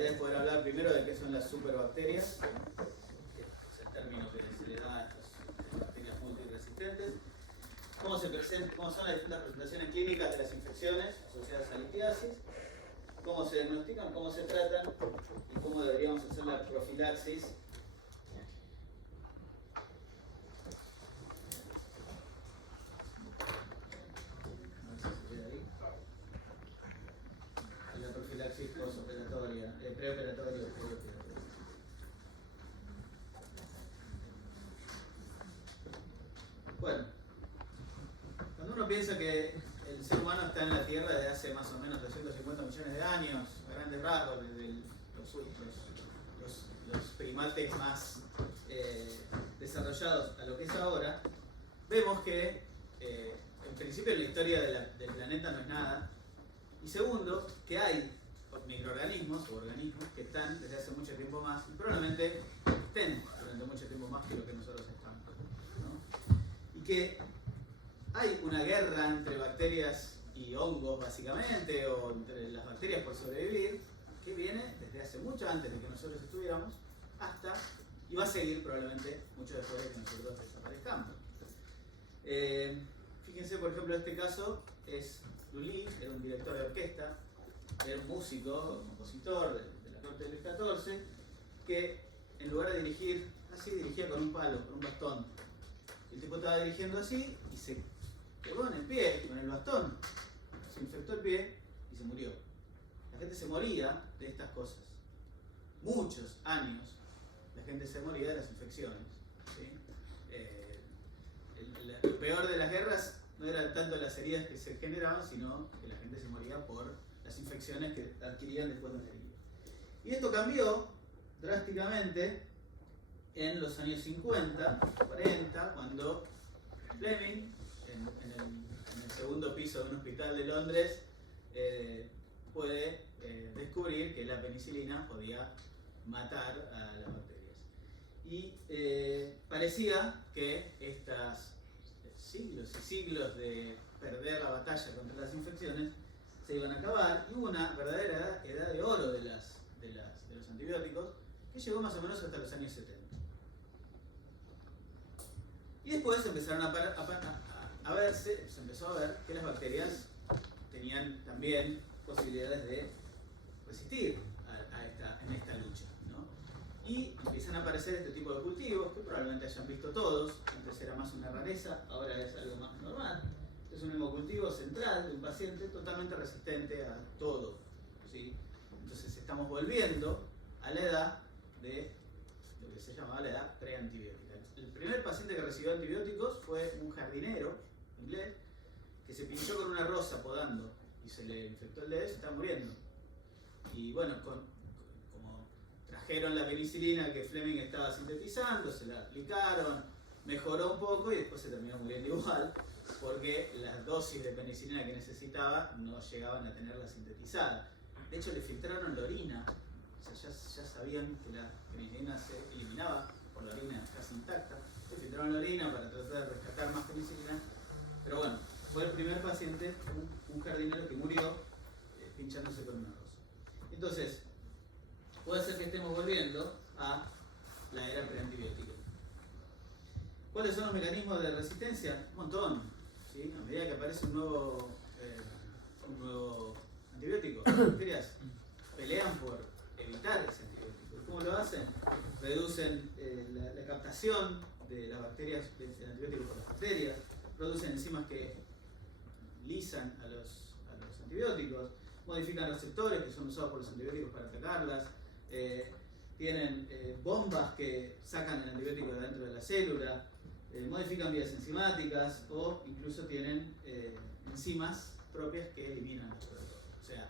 idea es poder hablar primero de qué son las superbacterias, que es el término que se le da a estas bacterias multiresistentes, cómo son las distintas presentaciones clínicas de las infecciones asociadas a litiasis, cómo se diagnostican, cómo se tratan y cómo deberíamos hacer la profilaxis. La profilaxis postoperatoria, preoperatoria. Bueno, cuando uno piensa que el ser humano está en la Tierra desde hace más o menos 350 millones de años, a grandes rasgos, desde los primates más desarrollados a lo que es ahora, vemos que en principio la historia del planeta no es nada, y segundo, que hay microorganismos o organismos que están desde hace mucho tiempo más y probablemente estén durante mucho tiempo más que lo que nosotros estamos, ¿no? Y que hay una guerra entre bacterias y hongos básicamente, o entre las bacterias por sobrevivir, que viene desde hace mucho antes de que nosotros estuviéramos hasta, y va a seguir probablemente mucho después de que nosotros desaparezcamos. Fíjense, por ejemplo, este caso es Lully, era un director de orquesta, era un músico, compositor de la corte de Luis XIV, que en lugar de dirigir así, dirigía con un palo, con un bastón. El tipo estaba dirigiendo así y se pegó en el pie con el bastón, se infectó el pie y se murió. La gente se moría de estas cosas. Muchos años la gente se moría de las infecciones, ¿sí? Lo peor de las guerras no era tanto las heridas que se generaban, sino que la gente se moría por las infecciones que adquirían después de la herida. Y esto cambió drásticamente en los años 50, 40, cuando Fleming, en el segundo piso de un hospital de Londres, puede descubrir que la penicilina podía matar a las bacterias. Y parecía que estas siglos y siglos de perder la batalla contra las infecciones se iban a acabar, y hubo una verdadera edad de oro de los antibióticos que llegó más o menos hasta los años 70. Y después empezaron a verse, se empezó a ver que las bacterias tenían también posibilidades de resistir en esta lucha, ¿no? Y empiezan a aparecer este tipo de cultivos que probablemente hayan visto todos. Antes era más una rareza, ahora es algo más normal. Es un hemocultivo central de un paciente totalmente resistente a todo, ¿sí? Entonces estamos volviendo a la edad de lo que se llamaba la edad preantibiótica. El primer paciente que recibió antibióticos fue un jardinero inglés que se pinchó con una rosa podando y se le infectó el dedo y se estaba muriendo. Y bueno, como trajeron la penicilina que Fleming estaba sintetizando, se la aplicaron, mejoró un poco y después se terminó muriendo igual, porque las dosis de penicilina que necesitaba no llegaban a tenerla sintetizada. De hecho, le filtraron la orina, o sea, ya sabían que la penicilina se eliminaba por la orina casi intacta. Le filtraron la orina para tratar de rescatar más penicilina, pero bueno, fue el primer paciente, un jardinero que murió pinchándose con una rosa. Entonces, puede ser que estemos volviendo a la era preantibiótica. ¿Cuáles son los mecanismos de resistencia? Un montón, ¿sí? A medida que aparece un nuevo antibiótico, las bacterias pelean por evitar ese antibiótico. ¿Cómo lo hacen? Reducen la captación de las bacterias, del antibiótico por las bacterias, producen enzimas que lisan a los antibióticos, modifican receptores que son usados por los antibióticos para atacarlas, tienen bombas que sacan el antibiótico de dentro de la célula, modifican vías enzimáticas o incluso tienen enzimas propias que eliminan los protozoos. O sea,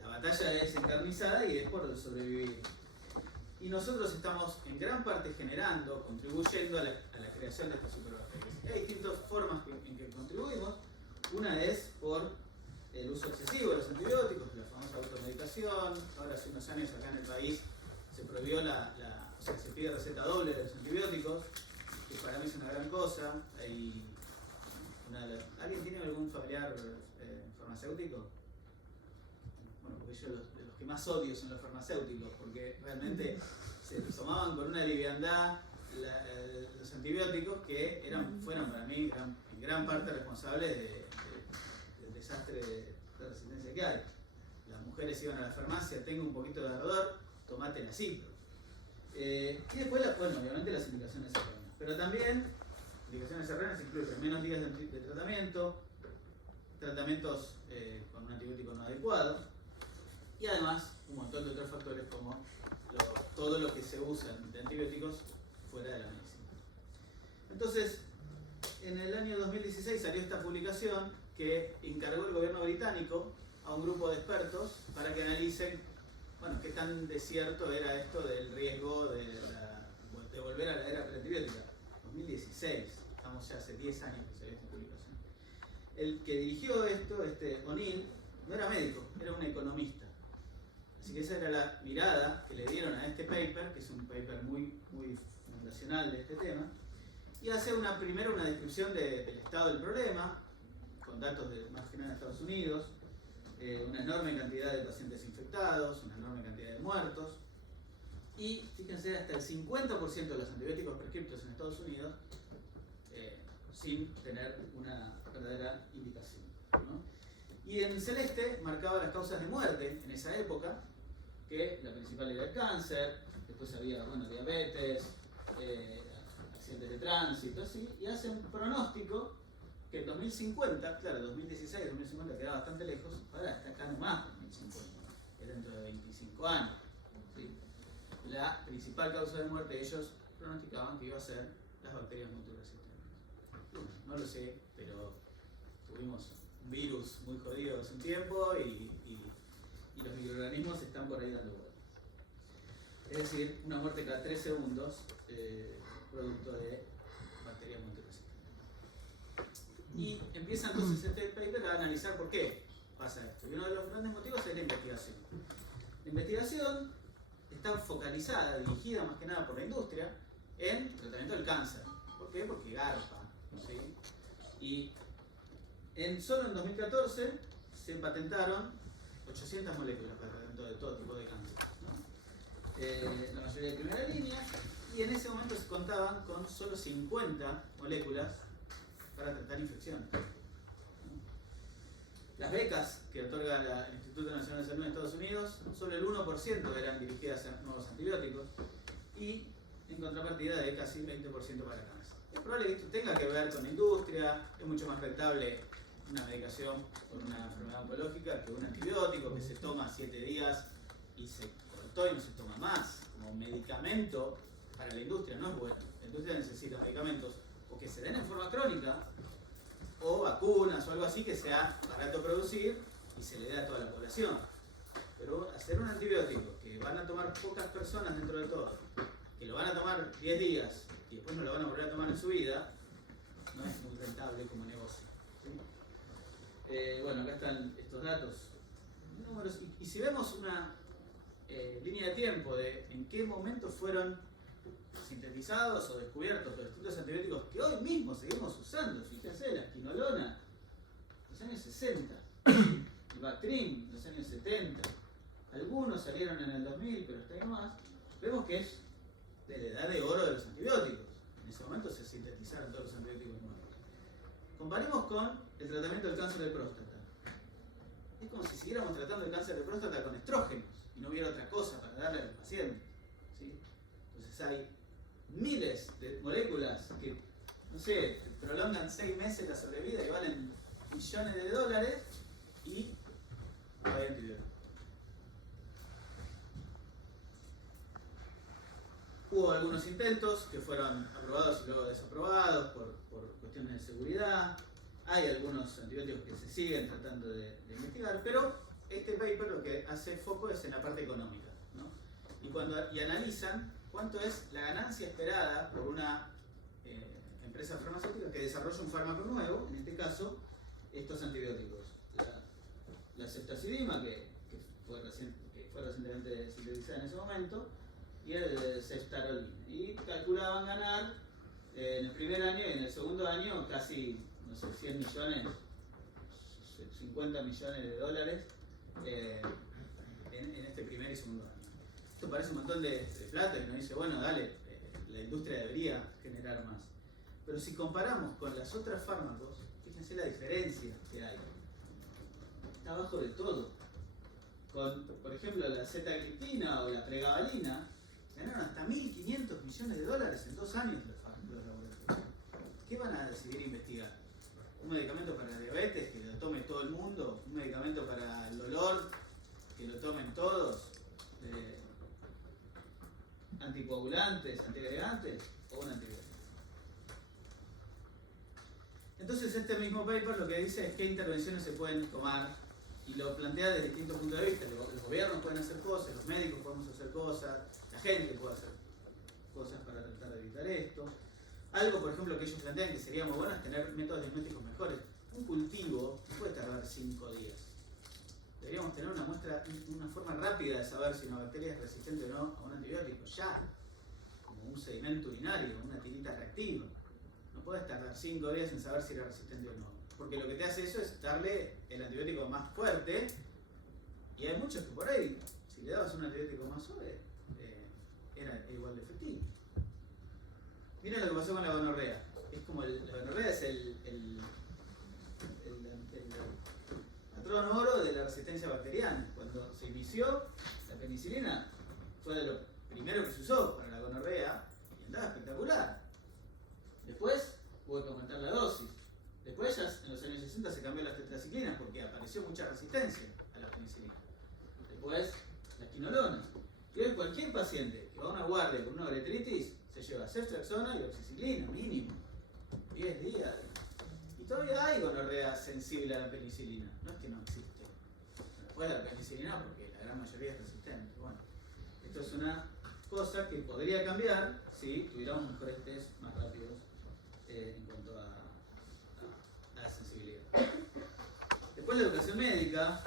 la batalla es encarnizada y es por sobrevivir. Y nosotros estamos en gran parte generando, contribuyendo a la creación de estas superbacterias. Hay distintas formas en que contribuimos. Una es por el uso excesivo de los antibióticos, la famosa automedicación. Ahora, hace unos años acá en el país se prohibió o sea, se pide receta doble de los antibióticos, que para mí es una gran cosa. ¿Alguien tiene algún familiar farmacéutico? Bueno, porque yo de los que más odio son los farmacéuticos, porque realmente se tomaban con una liviandad los antibióticos que fueron para mí en gran parte responsables del desastre de resistencia que hay. Las mujeres iban a la farmacia, tengo un poquito de ardor, tomate la cipro. Y después, obviamente las indicaciones erróneas. Pero también, indicaciones erróneas incluyen menos días de tratamiento, tratamientos con un antibiótico no adecuado, y además un montón de otros factores como todo lo que se usa de antibióticos fuera de la medicina. Entonces, en el año 2016 salió esta publicación que encargó el gobierno británico a un grupo de expertos para que analicen, bueno, qué tan desierto era esto del riesgo de volver a la era preantibiótica. 2016, estamos ya hace 10 años que salió esta publicación. El que dirigió esto, O'Neill, no era médico, era un economista. Así que esa era la mirada que le dieron a este paper, que es un paper muy fundacional de este tema, y hace primero una descripción del estado del problema, con datos más que nada de Estados Unidos, una enorme cantidad de pacientes infectados, una enorme cantidad de muertos, y fíjense, hasta el 50% de los antibióticos prescriptos en Estados Unidos sin tener una verdadera indicación, ¿no? Y en celeste marcaba las causas de muerte en esa época, que la principal era el cáncer, después había diabetes, accidentes de tránsito, así, y hace un pronóstico que en 2050, claro, 2016, 2050 queda bastante lejos, ahora está acá nomás 2050, es dentro de 25 años. ¿Sí? La principal causa de muerte ellos pronosticaban que iba a ser las bacterias multiresistentes. No lo sé, pero tuvimos un virus muy jodido hace un tiempo y los microorganismos están por ahí dando vueltas. Es decir, una muerte cada 3 segundos producto de bacterias multiresistentes. Y empieza entonces este paper a analizar por qué pasa esto. Y uno de los grandes motivos es la investigación. La investigación está focalizada, dirigida más que nada por la industria, en tratamiento del cáncer. ¿Por qué? Porque garpa. ¿Sí? Y solo en 2014 se patentaron 800 moléculas para tratamiento de todo tipo de cáncer, ¿no? La mayoría de primera línea, y en ese momento se contaban con solo 50 moléculas para tratar infecciones. Las becas que otorga el Instituto Nacional de Salud en Estados Unidos, solo el 1% eran dirigidas a nuevos antibióticos, y en contrapartida de casi 20% para cáncer. Es probable que esto tenga que ver con la industria, es mucho más rentable una medicación por una enfermedad oncológica que un antibiótico que se toma 7 días y se cortó y no se toma más. Como medicamento para la industria no es bueno. La industria necesita medicamentos o que se den en forma crónica o vacunas o algo así que sea barato producir y se le dé a toda la población. Pero hacer un antibiótico que van a tomar pocas personas dentro de todo, que lo van a tomar 10 días y después no lo van a volver a tomar en su vida, no es muy rentable como negocio. ¿Sí? Bueno, acá están estos datos, números, y si vemos una línea de tiempo de en qué momento fueron sintetizados o descubiertos los distintos antibióticos que hoy mismo seguimos usando, fíjense, la quinolona, los años 60, el Bactrim, los años 70, algunos salieron en el 2000, pero hasta ahí nomás, vemos que es de la edad de oro de los antibióticos. En ese momento se sintetizaron todos los antibióticos nuevos. Comparemos con el tratamiento del cáncer de próstata. Es como si siguiéramos tratando el cáncer de próstata con estrógenos y no hubiera otra cosa para darle al paciente. ¿Sí? Entonces hay miles de moléculas que, no sé, prolongan 6 meses la sobrevida y valen millones de dólares y no hay antibióticos. Hubo algunos intentos que fueron aprobados y luego desaprobados por cuestiones de seguridad. Hay algunos antibióticos que se siguen tratando de investigar, pero este paper lo que hace foco es en la parte económica, ¿no? Y analizan cuánto es la ganancia esperada por una empresa farmacéutica que desarrolla un fármaco nuevo, en este caso estos antibióticos. La ceftazidima, que fue recientemente sintetizada en ese momento, y el ceftaroline. Y calculaban ganar en el primer año y en el segundo año casi, no sé, 100 millones, 50 millones de dólares en este primer y segundo año. Esto parece un montón de plata y uno dice, bueno, dale, la industria debería generar más. Pero si comparamos con las otras fármacos, fíjense la diferencia que hay. Está abajo de todo. Con, por ejemplo, la Z-gliptina o la pregabalina, ganaron hasta $1.500 millones en 2 años los laboratorios. ¿Qué van a decidir investigar? ¿Un medicamento para la diabetes que lo tome todo el mundo? ¿Un medicamento para el dolor que lo tomen todos? ¿Anticoagulantes, antiagregantes o un antibiótico? Entonces este mismo paper lo que dice es qué intervenciones se pueden tomar y lo plantea desde distintos puntos de vista. Los gobiernos pueden hacer cosas, los médicos podemos hacer cosas, la gente puede hacer cosas para tratar de evitar esto. Algo, por ejemplo, que ellos plantean que sería muy bueno es tener métodos diagnósticos mejores. Un cultivo no puede tardar 5 días. Deberíamos tener una muestra, una forma rápida de saber si una bacteria es resistente o no a un antibiótico, ya. Como un sedimento urinario, una tirita reactiva. No puedes tardar 5 días en saber si era resistente o no. Porque lo que te hace eso es darle el antibiótico más fuerte. Y hay muchos que por ahí, si le dabas un antibiótico más suave, era igual de efectivo. Miren lo que pasó con la gonorrea. Es como la gonorrea es el patrón oro de la resistencia bacteriana. Cuando se inició, la penicilina fue de lo primero que se usó para la gonorrea y andaba espectacular. Después hubo que aumentar la dosis. Después ya en los años 60 se cambió las tetraciclinas porque apareció mucha resistencia a la penicilina. Después las quinolonas. Y hoy cualquier paciente que va a una guardia con una uretritis se lleva ceftriaxona y oxiciclina, mínimo. 10 días. Y todavía hay gonorrea sensible a la penicilina. No es que no existe. No puede dar penicilina porque la gran mayoría es resistente. Bueno, esto es una cosa que podría cambiar si tuviéramos mejores test más rápidos en cuanto a la sensibilidad. Después la educación médica.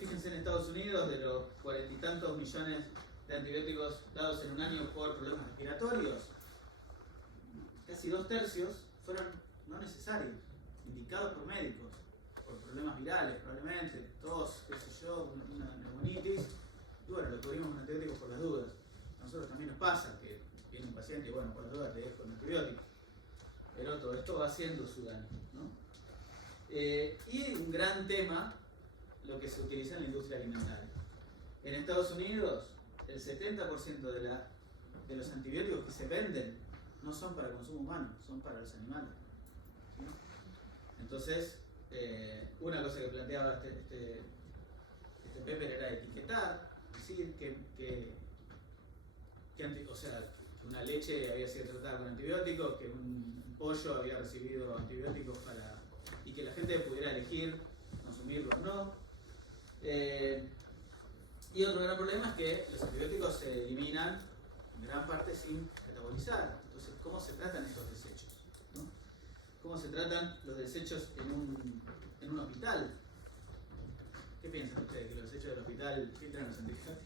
Fíjense en Estados Unidos, de los 40 y tantos millones de antibióticos dados en un año por problemas respiratorios, casi 2/3 fueron no necesarios, indicados por médicos, por problemas virales probablemente, tos, qué sé yo, una neumonitis, y bueno, lo cubrimos con antibióticos por las dudas. A nosotros también nos pasa que viene un paciente y bueno, por las dudas le dejo un antibiótico, pero todo esto va haciendo su daño, ¿no? Y un gran tema, lo que se utiliza en la industria alimentaria. En Estados Unidos, el 70% de los antibióticos que se venden no son para consumo humano, son para los animales. ¿Sí? Entonces, una cosa que planteaba este paper era etiquetar, decir que una leche había sido tratada con antibióticos, que un pollo había recibido antibióticos y que la gente pudiera elegir consumirlo o no. Y otro gran problema es que los antibióticos se eliminan en gran parte sin metabolizar. Entonces, ¿cómo se tratan estos desechos? ¿No? ¿Cómo se tratan los desechos en un hospital? ¿Qué piensan ustedes? ¿Que los desechos del hospital filtran los antibióticos?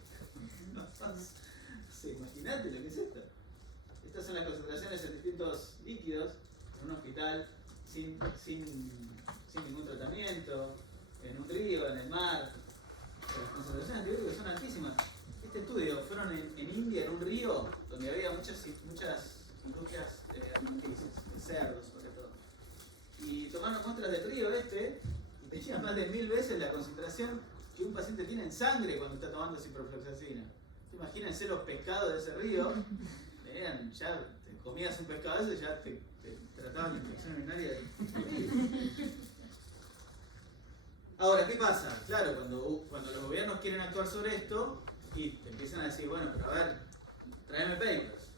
Sí, imagínate lo que es esto. Estas son las concentraciones en distintos líquidos en un hospital sin ningún tratamiento, en un río, en el mar. Las concentraciones de antibióticos son altísimas. Este estudio fueron en India, en un río donde había muchas industrias alimenticias, de cerdos sobre todo. Y tomaron muestras del río y tenían más de 1000 veces la concentración que un paciente tiene en sangre cuando está tomando ciprofloxacina. Imagínense los pescados de ese río, ya te comías un pescado de ese, ya te trataban de infección urinaria. Ahora, ¿qué pasa? Claro, cuando los gobiernos quieren actuar sobre esto y te empiezan a decir, bueno, pero a ver, tráeme papers.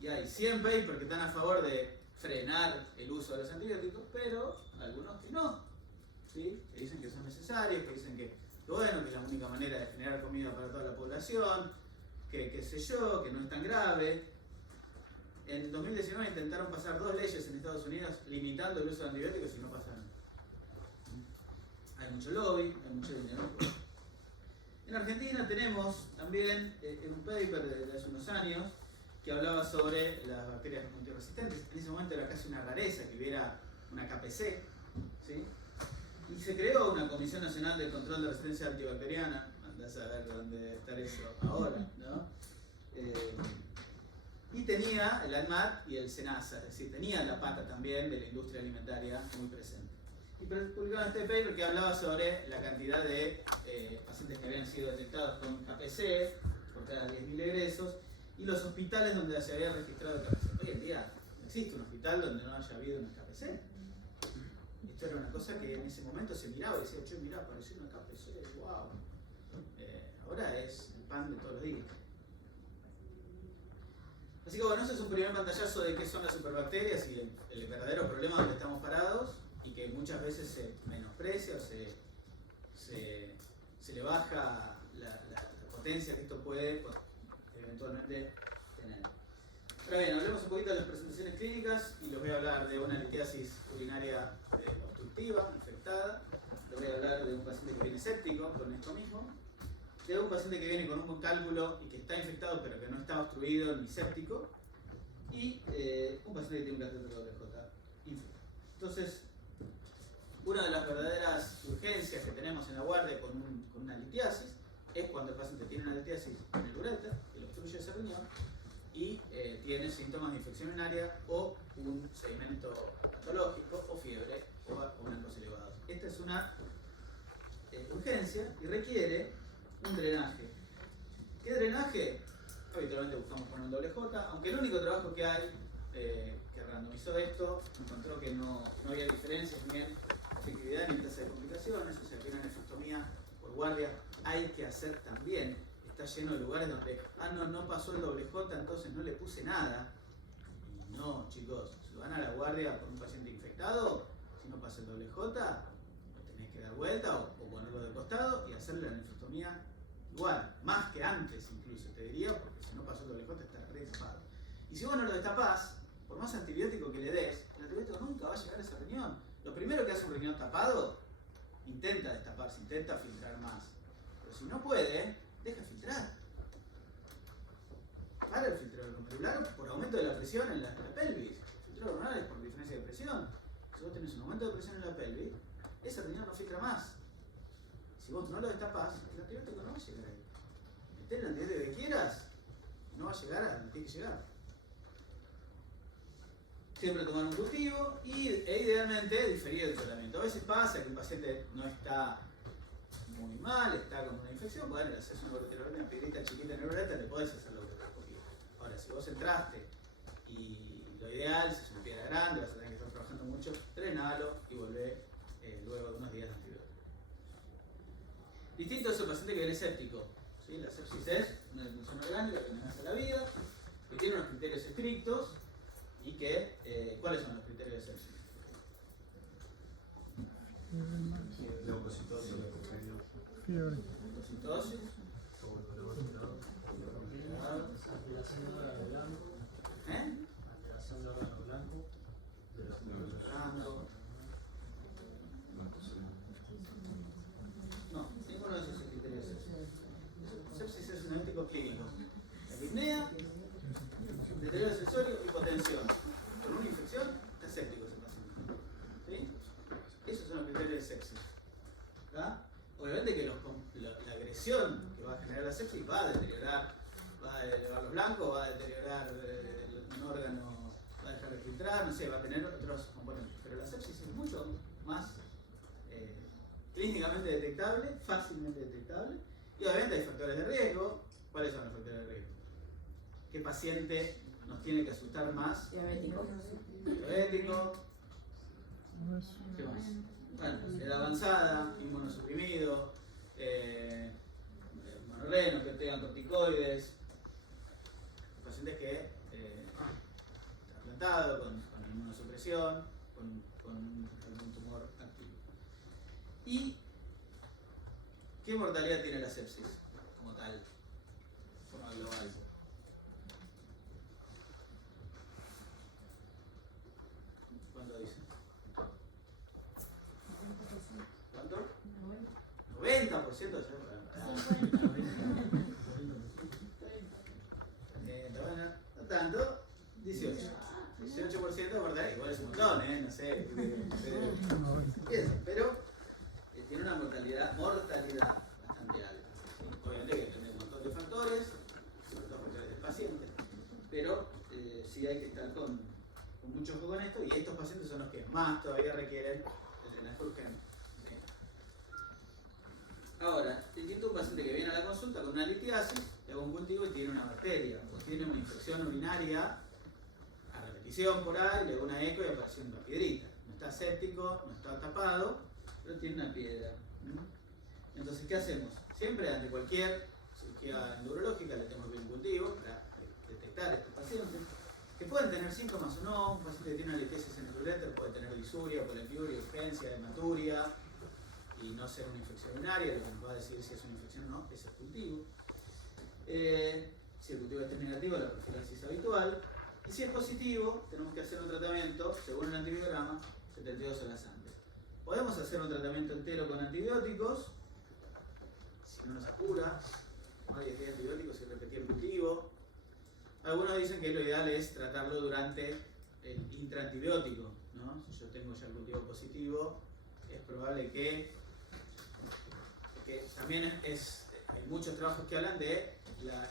Y hay 100 papers que están a favor de frenar el uso de los antibióticos, pero algunos que no. ¿Sí? Que dicen que son necesarios, que dicen que bueno, que es la única manera de generar comida para toda la población, que qué sé yo, que no es tan grave. En 2019 intentaron pasar 2 leyes en Estados Unidos limitando el uso de antibióticos y no pasaron. Hay mucho lobby, hay mucho dinero. En Argentina tenemos también un paper de hace unos años que hablaba sobre las bacterias multiresistentes. En ese momento era casi una rareza que hubiera una KPC, ¿sí? Y se creó una Comisión Nacional de Control de Resistencia Antibacteriana, andás a ver dónde debe estar eso ahora, ¿no? Y tenía el ANMAT y el SENASA, es decir, tenía la pata también de la industria alimentaria muy presente. Y publicaron este paper que hablaba sobre la cantidad de pacientes que habían sido detectados con KPC por cada 10.000 egresos y los hospitales donde se había registrado KPC. Hoy en día no existe un hospital donde no haya habido una KPC. Esto era una cosa que en ese momento se miraba y decía, che, mirá, apareció una KPC, wow. Ahora es el pan de todos los días. Así que bueno, ese es un primer pantallazo de qué son las superbacterias y el verdadero problema donde estamos parados y que muchas veces se menosprecia o se le baja la potencia que esto puede eventualmente tener. Ahora bien, hablemos un poquito de las presentaciones clínicas y les voy a hablar de una litiasis urinaria obstructiva, infectada. Les voy a hablar de un paciente que viene séptico con esto mismo, de un paciente que viene con un cálculo y que está infectado pero que no está obstruido ni séptico, y un paciente que tiene un catéter WJ infectado. Entonces, una de las verdaderas urgencias que tenemos en la guardia con una litiasis es cuando el paciente tiene una litiasis en el ureter, que lo obstruye ese riñón, y tiene síntomas de infección urinaria o un sedimento patológico o fiebre o una cosa elevada. Esta es una urgencia y requiere un drenaje. ¿Qué drenaje? Habitualmente buscamos con un WJ, aunque el único trabajo que hay que randomizó esto encontró que no había diferencias ni en efectividad ni en tasa de complicaciones, o sea que una nefrostomía por guardia hay que hacer también. Está lleno de lugares donde, no pasó el WJ, entonces no le puse nada. Y no, chicos, si van a la guardia con un paciente infectado, si no pasa el WJ, tenés que dar vuelta o ponerlo de costado y hacerle la nefrostomía igual, más que antes incluso, te diría, porque si no pasó el WJ está re destapado. Y si vos no lo destapás, por más antibiótico que le des, el antibiótico nunca va a llegar a ese riñón. Lo primero que hace un riñón tapado, intenta destaparse, intenta filtrar más. Pero si no puede, deja filtrar. Para el filtro glomerular por aumento de la presión en la pelvis. El filtro glomerular es por diferencia de presión. Si vos tenés un aumento de presión en la pelvis, ese riñón no filtra más. Si vos no lo destapás, el antibiótico no va a llegar ahí. Meté el antibiótico que quieras, no va a llegar a donde tiene que llegar. Siempre tomar un cultivo e idealmente diferir el tratamiento. A veces pasa que el paciente no está muy mal, está con una infección, bueno, le haces una piedrita chiquita en el ureter, le podés hacer la ureteroscopia. Ahora, si vos entraste y lo ideal, si es una piedra grande, vas a tener que estar trabajando mucho, drenalo y volvé luego de unos días de antibiótico. Distinto es el paciente que viene séptico. ¿Sí? La sepsis es una disfunción orgánica que amenaza la vida, que tiene unos criterios estrictos y que, ¿cuáles son los criterios de sepsis? Leucocitosis, fiebre. Leucocitosis, alteración de órgano blanco, no, ninguno de esos criterios de sepsis. Sepsis es un evento clínico. Apnea, deterioro sensorio, hipotensión. Con una infección, está séptico ese paciente. ¿Sí? Esos son los criterios de sepsis. ¿Verdad? Obviamente que la agresión que va a generar la sepsis va a deteriorar, va a elevar los blancos, va a deteriorar un órgano, va a dejar de filtrar, no sé, va a tener otros componentes. Pero la sepsis es mucho más clínicamente detectable, fácilmente detectable, y obviamente hay factores de riesgo. ¿Cuáles son los factores de riesgo? ¿Qué paciente nos tiene que asustar más? Diabético. Diabético. ¿Qué más? Bueno, edad avanzada, inmunosuprimido, monorreno, que tengan corticoides, pacientes que trasplantado con inmunosupresión, con algún tumor activo. ¿Y qué mortalidad tiene la sepsis como tal, de forma global? ¿Cuánto dicen? ¿Cuánto? 90% no tanto, 18% de mortalidad, igual es un montón, no sé, pero tiene una mortalidad bastante alta. ¿Sí? sí hay que estar con mucho ojo con esto, y estos pacientes son los que más todavía requieren el drenaje urgente. Ahora, distinto un paciente que viene a la consulta con una litiasis, le hago un cultivo y tiene una bacteria, o tiene una infección urinaria a repetición por ahí, le hago una eco y apareció una piedrita. No está séptico, no está tapado, pero tiene una piedra. Entonces, ¿qué hacemos? Siempre ante cualquier cirugía neurológica le tenemos que hacer un cultivo para detectar a estos pacientes, que pueden tener síntomas o no. Un paciente que tiene una litiasis en el uréter puede tener lisuria, polipiuria, urgencia, hematuria, y no ser una infección urinaria. Lo que nos va a decir si es una infección o no es el cultivo. Si el cultivo es negativo, la profilaxis habitual. Y si es positivo, tenemos que hacer un tratamiento, según el antibiograma, 72 horas antes. Podemos hacer un tratamiento entero con antibióticos, si no nos apura, ¿no? 10 días de antibióticos y repetir el cultivo. Algunos dicen que lo ideal es tratarlo durante el intraantibiótico, ¿no? Si yo tengo ya el cultivo positivo, es probable que también hay muchos trabajos que hablan de la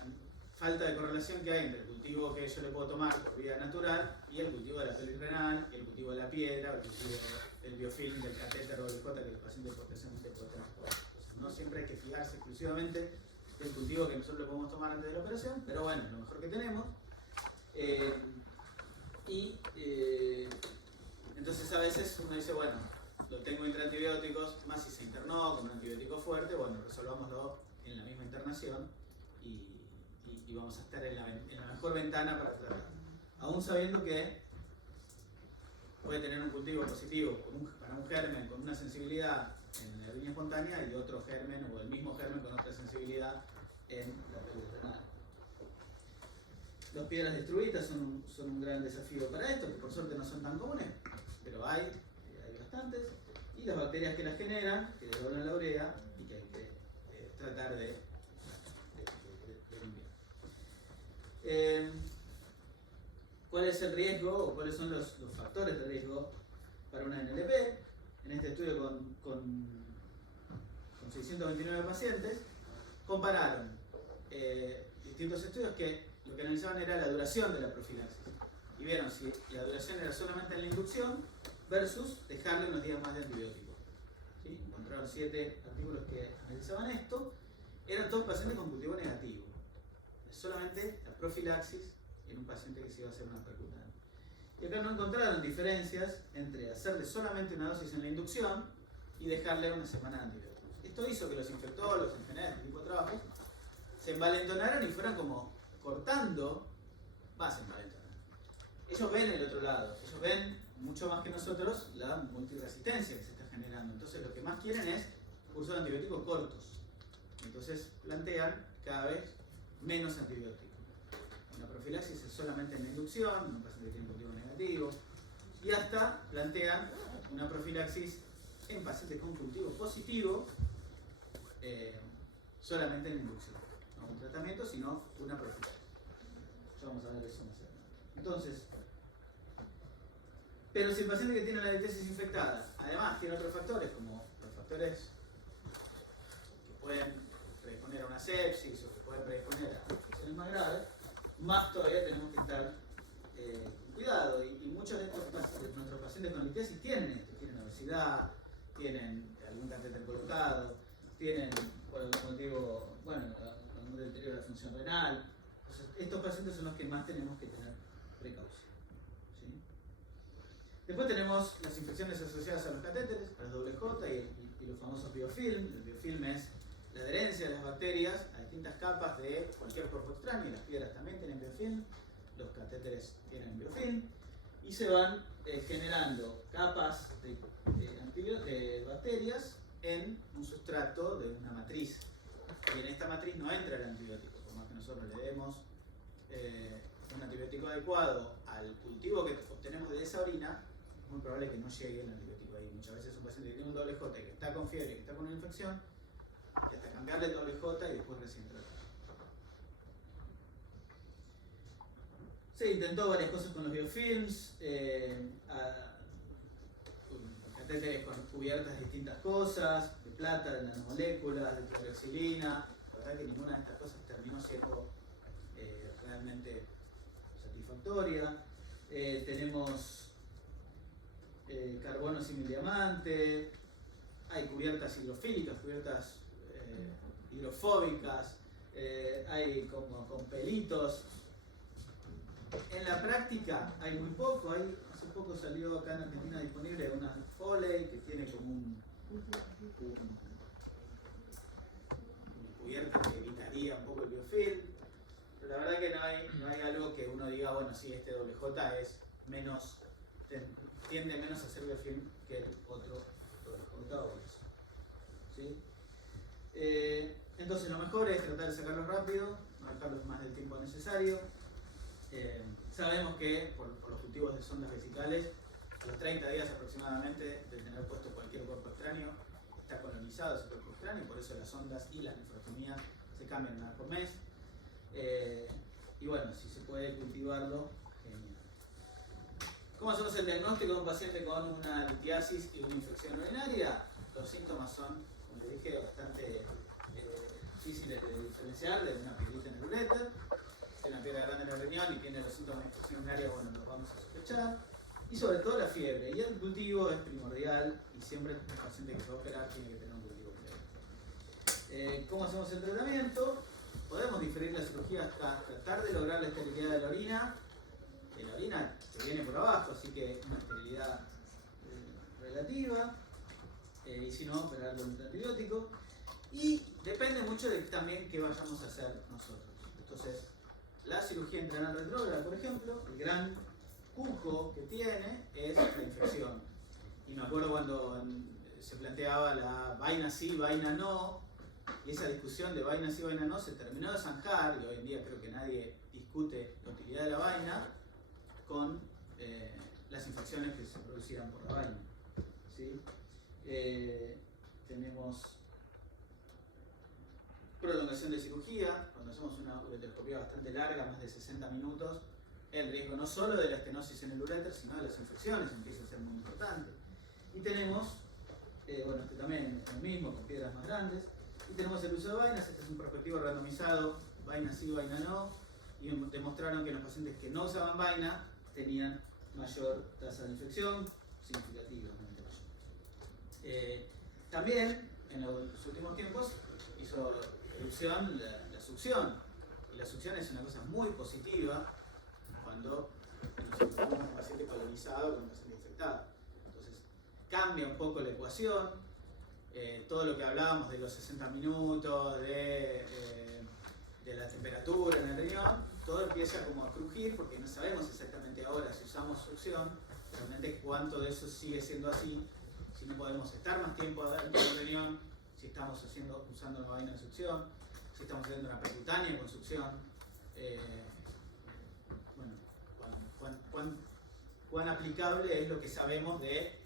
falta de correlación que hay entre el cultivo que yo le puedo tomar por vía natural y el cultivo de la pelvis renal, y el cultivo de la piedra, o el cultivo del biofilm, del catéter o del J que los pacientes potencialmente pueden tener. Entonces, no siempre hay que fijarse exclusivamente del cultivo que nosotros le podemos tomar antes de la operación, pero bueno, lo mejor que tenemos. Entonces a veces uno dice, bueno, lo tengo entre antibióticos, más si se internó con un antibiótico fuerte, bueno, resolvámoslo en la misma internación y vamos a estar en la mejor ventana para tratar. Aún sabiendo que puede tener un cultivo positivo para un germen con una sensibilidad en la línea espontánea y otro germen o el mismo germen con otra sensibilidad en la pelvis renal. Las piedras destruidas son un gran desafío para esto, que por suerte no son tan comunes, pero hay bastantes. Y las bacterias que las generan, que desdoblan la urea y que hay que tratar de limpiar. ¿Cuál es el riesgo o cuáles son los factores de riesgo para una NLP? En este estudio con 629 pacientes, compararon distintos estudios que lo que analizaban era la duración de la profilaxis. Y vieron si la duración era solamente en la inducción versus dejarle unos días más de antibiótico. ¿Sí? Encontraron 7 artículos que analizaban esto. Eran todos pacientes con cultivo negativo. Solamente la profilaxis en un paciente que se iba a hacer una percutánea. Y acá no encontraron diferencias entre hacerle solamente una dosis en la inducción y dejarle una semana de antibióticos. Esto hizo que los infectólogos, en general, este tipo de trabajos, se envalentonaron y fueran como cortando, se envalentonaron. Ellos ven el otro lado, ellos ven mucho más que nosotros la multiresistencia que se está generando. Entonces lo que más quieren es cursos de antibióticos cortos. Entonces plantean cada vez menos antibióticos. La profilaxis es solamente en la inducción, en un paciente que tiene cultivo negativo, y hasta plantean una profilaxis en pacientes con cultivo positivo, solamente en la inducción. No un tratamiento, sino una profilaxis. Ya vamos a ver eso más adelante. Entonces, pero si el paciente que tiene la litiasis infectada, además tiene otros factores, como los factores que pueden predisponer a una sepsis o que pueden predisponer a infecciones más graves, más todavía tenemos que estar con cuidado. Y muchos de nuestros pacientes con litiasis tienen esto, tienen obesidad, tienen algún catéter colocado, tienen, por algún motivo, algún deterioro de la función renal. Entonces, estos pacientes son los que más tenemos que tener precaución. ¿Sí? Después tenemos las infecciones asociadas a los catéteres, a los WJ y los famosos biofilm. El biofilm es la adherencia de las bacterias a distintas capas de cualquier cuerpo extraño, y las piedras también tienen biofilm, los catéteres tienen biofilm, y se van generando capas de bacterias en un sustrato de una matriz. Y en esta matriz no entra el antibiótico, por más que nosotros le demos un antibiótico adecuado al cultivo que obtenemos de esa orina, es muy probable que no llegue el antibiótico ahí. Muchas veces un paciente que tiene un WJ, que está con fiebre, que está con una infección, que hasta cambiarle el WJ y después recién tratar. Se intentó varias cosas con los biofilms, catéteres cubiertas de distintas cosas, de plata, de nanomoléculas, de clorexilina. La verdad que ninguna de estas cosas terminó siendo realmente satisfactoria. olfactoria, tenemos carbono simildiamante, hay cubiertas hidrofílicas, cubiertas hidrofóbicas, hay como con pelitos. En la práctica hay muy poco, hace poco salió acá en Argentina disponible una Foley que tiene como una cubierta que evitaría un poco el biofilm, pero la verdad que no hay algo que uno diga, bueno, sí, este WJ es menos, tiende menos a ser biofilm que el otro WJ o eso. ¿Sí? Entonces lo mejor es tratar de sacarlos rápido, no dejarlos más del tiempo necesario. Sabemos que por los cultivos de sondas vesicales, a los 30 días aproximadamente de tener puesto cualquier cuerpo extraño, está colonizado ese cuerpo extraño, por eso las sondas y las nefrostomías se cambian una vez por mes. Y bueno, si se puede cultivarlo, genial. ¿Cómo hacemos el diagnóstico de un paciente con una litiasis y una infección urinaria? Los síntomas son, como les dije, bastante difíciles de diferenciar de una piedrita en el uréter. Si una piedra grande en el riñón y tiene los síntomas de infección urinaria, bueno, los vamos a sospechar. Y sobre todo la fiebre. Y el cultivo es primordial y siempre el paciente que se va a operar tiene que tener un cultivo previo. ¿Cómo hacemos el tratamiento? Podemos diferir la cirugía hasta tratar de lograr la esterilidad de la orina. La orina se viene por abajo, así que una esterilidad relativa. Y si no, operarlo con un antibiótico. Y depende mucho de también qué vayamos a hacer nosotros. Entonces, la cirugía intestinal retrógrada, por ejemplo, el gran cuco que tiene es la infección. Y me acuerdo cuando se planteaba la vaina sí, vaina no, y esa discusión de vaina sí, vaina no se terminó de zanjar, y hoy en día creo que nadie discute la utilidad de la vaina con las infecciones que se producían por la vaina. ¿Sí? Tenemos prolongación de cirugía, cuando hacemos una ureteroscopía bastante larga, más de 60 minutos, el riesgo no solo de la estenosis en el uréter, sino de las infecciones empieza a ser muy importante. Y tenemos, bueno, este también es el mismo, con piedras más grandes, y tenemos el uso de vainas. Este es un prospectivo randomizado, vaina sí, vaina no, y demostraron que los pacientes que no usaban vaina tenían mayor tasa de infección, significativamente mayor. También, en los últimos tiempos, hizo erupción la succión, y la succión es una cosa muy positiva cuando nos encontramos con un paciente colonizado con un paciente infectado. Entonces, cambia un poco la ecuación, todo lo que hablábamos de los 60 minutos, de la temperatura en el riñón, todo empieza como a crujir porque no sabemos exactamente ahora si usamos succión, realmente cuánto de eso sigue siendo así, si no podemos estar más tiempo adentro del riñón, si estamos usando una vaina de succión, si estamos haciendo una percutánea con succión, bueno, cuán aplicable es lo que sabemos de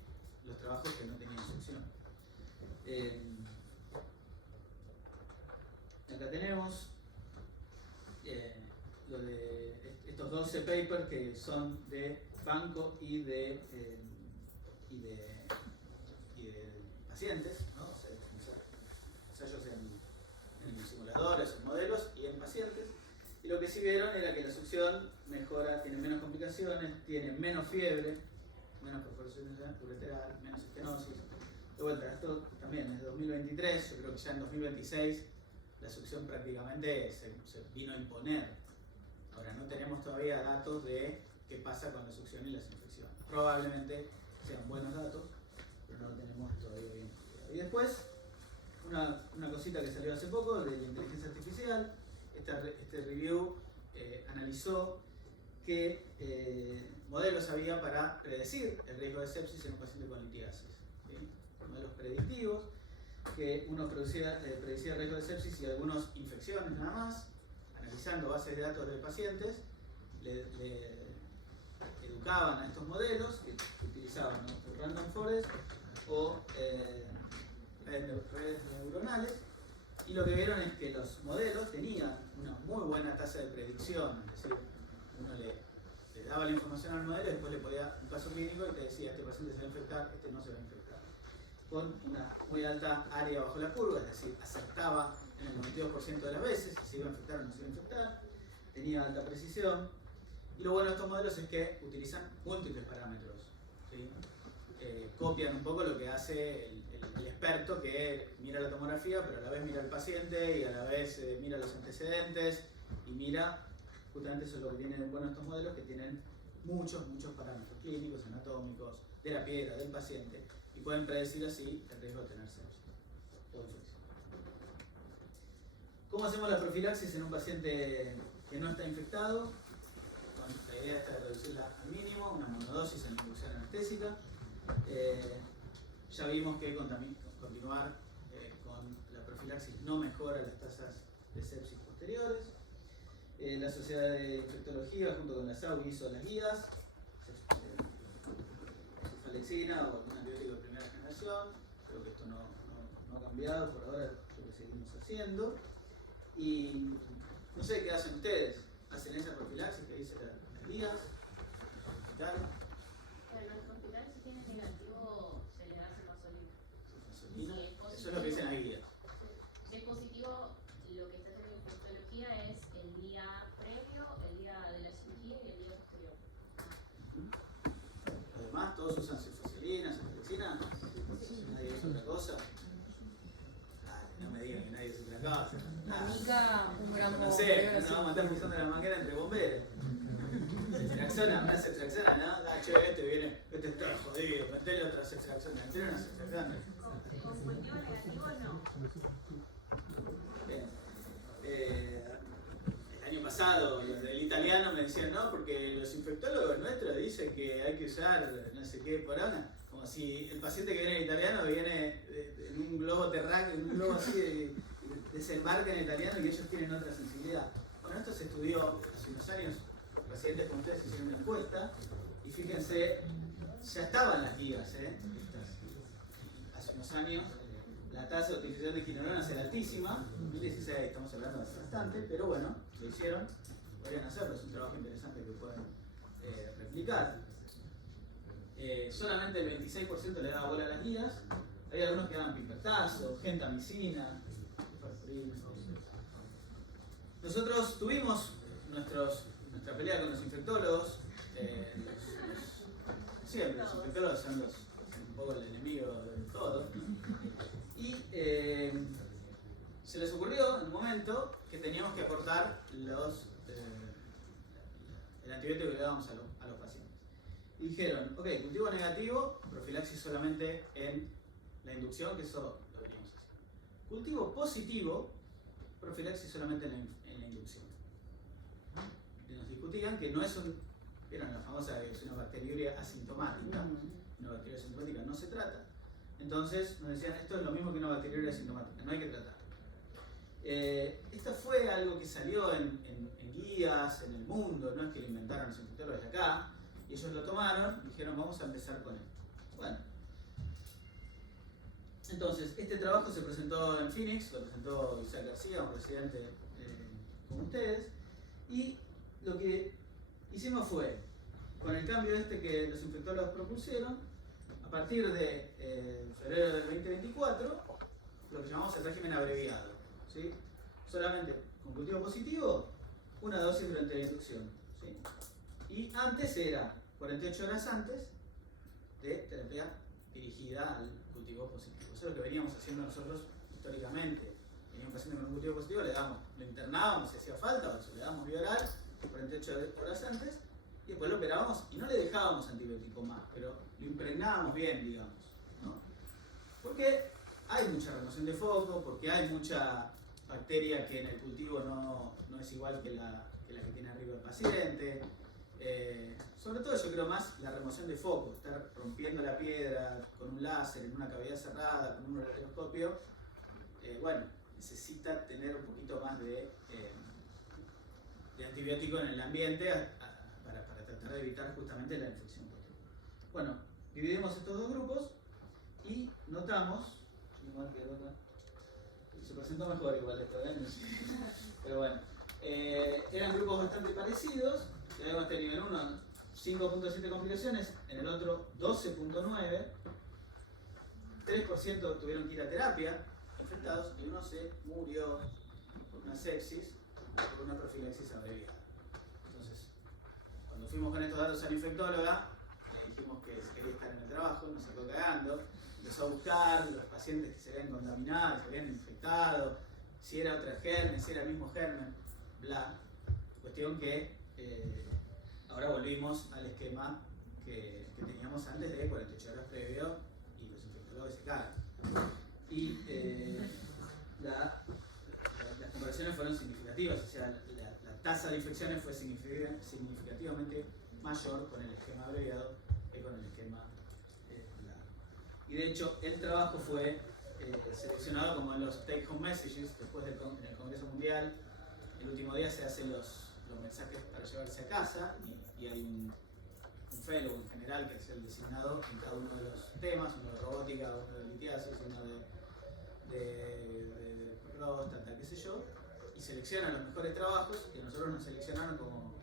los trabajos que no tenían succión. Acá tenemos lo de estos 12 papers que son de Banco y de pacientes, ¿no? O sea, ensayos en simuladores, en modelos y en pacientes. Y lo que sí vieron era que la succión mejora, tiene menos complicaciones, tiene menos fiebre, menos perforación ureteral, menos estenosis. De vuelta, esto también es de 2023, yo creo que ya en 2026 la succión prácticamente se vino a imponer. Ahora no tenemos todavía datos de qué pasa con la succión y las infecciones. Probablemente sean buenos datos, pero no lo tenemos todavía bien estudiado. Y después, una cosita que salió hace poco de la inteligencia artificial. Este review analizó qué modelos había para predecir el riesgo de sepsis en un paciente con litiasis. ¿Sí? Modelos predictivos, que uno predecía el riesgo de sepsis y algunas infecciones nada más, analizando bases de datos de pacientes, le educaban a estos modelos que utilizaban, ¿no?, random forest o redes neuronales, y lo que vieron es que los modelos tenían una muy buena tasa de predicción, es decir, uno le daba la información al modelo y después le podía un caso clínico y te decía, este paciente se va a infectar, este no se va a infectar, con una muy alta área bajo la curva, es decir, acertaba en el 92% de las veces si se iba a infectar o no se iba a infectar, tenía alta precisión, Y lo bueno de estos modelos es que utilizan múltiples parámetros, ¿sí? Copian un poco lo que hace el experto, que mira la tomografía, pero a la vez mira al paciente y a la vez mira los antecedentes y mira, justamente eso es lo que tienen bueno estos modelos, que tienen muchos parámetros clínicos, anatómicos, de la piedra, del paciente, y pueden predecir así el riesgo de tener sepsis o infección. ¿Cómo hacemos la profilaxis en un paciente que no está infectado? Bueno, la idea está de reducirla al mínimo, una monodosis en inducción anestésica. Ya vimos que continuar con la profilaxis no mejora las tasas de sepsis posteriores. La Sociedad de Infectología junto con la SAU hizo las guías, cefalexina o un antibiótico de primera generación. Creo que esto no ha cambiado, por ahora lo seguimos haciendo. Y no sé qué hacen ustedes, hacen esa profilaxis que dice las guías. Claro, el hospital si tiene negativo se le hace gasolina. Eso es lo que dicen las guías. Si es positivo, lo que está haciendo infectología es el día previo, el día de la cirugía y el día posterior. Además, todos usan cefalexina, cefalexina. Nadie usa otra cosa. No me digan que nadie usa otra cosa. Amiga, un gramo. No sé, no vamos a estar usando la manguera entre bomberos. Ceftraxona, una ceftraxona, ¿no? Ah, che, este está jodido, metele otra ceftraxona, metele una ceftraxona. ¿Con cultivo negativo no? Bien. El año pasado, los del italiano me decían, no, porque los infectólogos nuestros dicen que hay que usar no sé qué porona. Como si el paciente que viene del italiano viene en un globo terráqueo, en un globo así, desembarca en italiano y ellos tienen otra sensibilidad. Bueno, esto se estudió hace unos años. Residentes como ustedes hicieron una encuesta y fíjense, ya estaban las guías, hace unos años la tasa de utilización de quinolonas era altísima, en 2016 estamos hablando de bastante, pero bueno, lo hicieron, podrían hacerlo, es un trabajo interesante que pueden replicar. Solamente el 26% le daba bola a las guías, hay algunos que daban pipertazo, gentamicina, nosotros tuvimos nuestra pelea con los infectólogos, siempre los infectólogos son un poco el enemigo de todo, y se les ocurrió en un momento que teníamos que acortar el antibiótico que le dábamos a los pacientes. Y dijeron, ok, cultivo negativo, profilaxis solamente en la inducción, que eso lo veníamos haciendo. Cultivo positivo, profilaxis solamente en la inducción. Nos discutían que no es vieron la famosa que es una bacteriuria asintomática, una bacteria asintomática no se trata. Entonces nos decían, esto es lo mismo que una bacteriuria asintomática, no hay que tratar. Esto fue algo que salió en guías, en el mundo, no es que lo inventaron los infectólogos de acá, y ellos lo tomaron y dijeron, vamos a empezar con esto. Bueno, entonces este trabajo se presentó en Phoenix, lo presentó Isaac García, un residente como ustedes, y lo que hicimos fue, con el cambio que los infectólogos propusieron, a partir de febrero del 2024, lo que llamamos el régimen abreviado, ¿sí? Solamente con cultivo positivo, una dosis durante la inducción, ¿sí? Y antes era 48 horas antes de terapia dirigida al cultivo positivo. Eso es lo que veníamos haciendo nosotros históricamente. Venía un paciente con un cultivo positivo, lo internábamos si hacía falta, o le dábamos vía oral 48 horas antes, y después lo operábamos y no le dejábamos antibiótico más, pero lo impregnábamos bien, digamos, ¿no? Porque hay mucha remoción de foco, porque hay mucha bacteria que en el cultivo no es igual que la que tiene arriba el paciente. Sobre todo yo creo más la remoción de foco, estar rompiendo la piedra con un láser en una cavidad cerrada, con un ureteroscopio, bueno, necesita tener un poquito más de antibiótico en el ambiente para tratar de evitar justamente la infección posterior. Bueno, dividimos estos dos grupos y notamos, igual que otra, se presentó mejor igual esto, pero bueno, eran grupos bastante parecidos. Habíamos tenido en uno 5.7 complicaciones, en el otro 12.9, 3% tuvieron que ir a terapia infectados y uno se murió por una sepsis, por una profilaxis abreviada. Entonces, fuimos con estos datos a la infectóloga, le dijimos que quería estar en el trabajo, nos sacó cagando, empezó a buscar los pacientes que se habían contaminado, se habían infectado, si era otra germen, si era el mismo germen, bla. Cuestión que ahora volvimos al esquema que teníamos antes de 48 horas previo y los infectólogos se cagan. Y las comparaciones fueron significativas, o sea, la tasa de infecciones fue significativamente mayor con el esquema abreviado que con el esquema largo. Y de hecho, el trabajo fue seleccionado como los take home messages después en el Congreso Mundial. El último día se hacen los mensajes para llevarse a casa y hay un fellow en general que es el designado en cada uno de los temas, uno de robótica, uno de litiasis, uno de próstata, qué sé yo, y seleccionan los mejores trabajos, y a nosotros nos seleccionaron como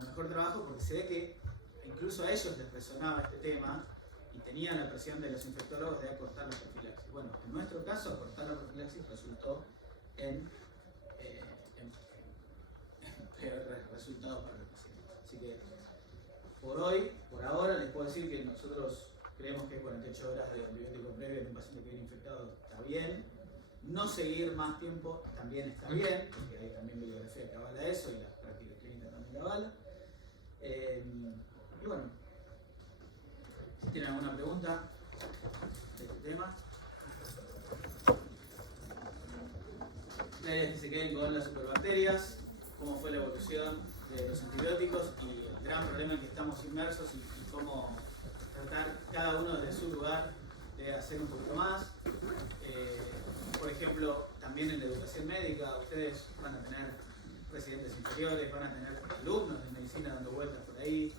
mejor trabajo porque se ve que incluso a ellos les resonaba este tema y tenían la presión de los infectólogos de acortar la profilaxis. Bueno, en nuestro caso, acortar la profilaxis resultó en peor resultado para los pacientes. Así que por ahora les puedo decir que nosotros creemos que 48 horas de antibiótico previo en un paciente que viene infectado está bien. No seguir más tiempo también está bien, porque hay también bibliografía que avala eso y las prácticas clínicas también lo avalan. Y bueno, si tienen alguna pregunta de este tema, la idea es que se queden con las superbacterias, cómo fue la evolución de los antibióticos y el gran problema en que estamos inmersos y cómo tratar cada uno desde su lugar de hacer un poquito más. Por ejemplo, también en la educación médica, ustedes van a tener residentes inferiores, van a tener alumnos de medicina dando vueltas por ahí.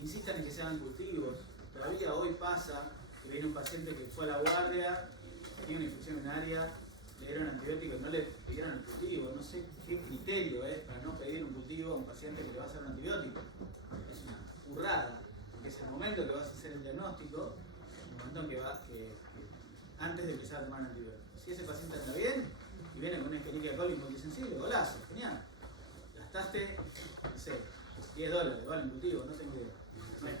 Insistan en que se hagan cultivos. Todavía hoy pasa que viene un paciente que fue a la guardia, tenía una infección urinaria, le dieron antibióticos, no le pidieron el cultivo. No sé qué criterio es para no pedir un cultivo a un paciente que le va a hacer un antibiótico. Es una burrada, porque es el momento que vas a hacer el diagnóstico, el momento en que antes de empezar a tomar antibióticos. Si ese paciente anda bien y viene con una Escherichia coli multisensible, golazo, genial. Gastaste, no sé, $10, vale un cultivo, no sé qué. No es $1000.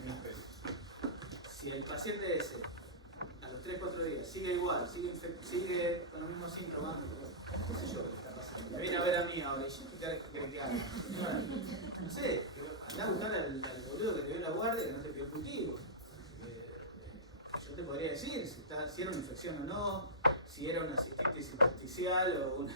Si el paciente ese a los 3-4 días sigue igual, sigue con los mismos síntomas, qué sé yo qué está pasando. Me viene a ver a mí ahora y yo qué cree que haga. No sé, andá a buscar al boludo que te dio la guardia que no te pidió cultivo. Yo te podría decir si era una infección o no, si era una cistitis intersticial o una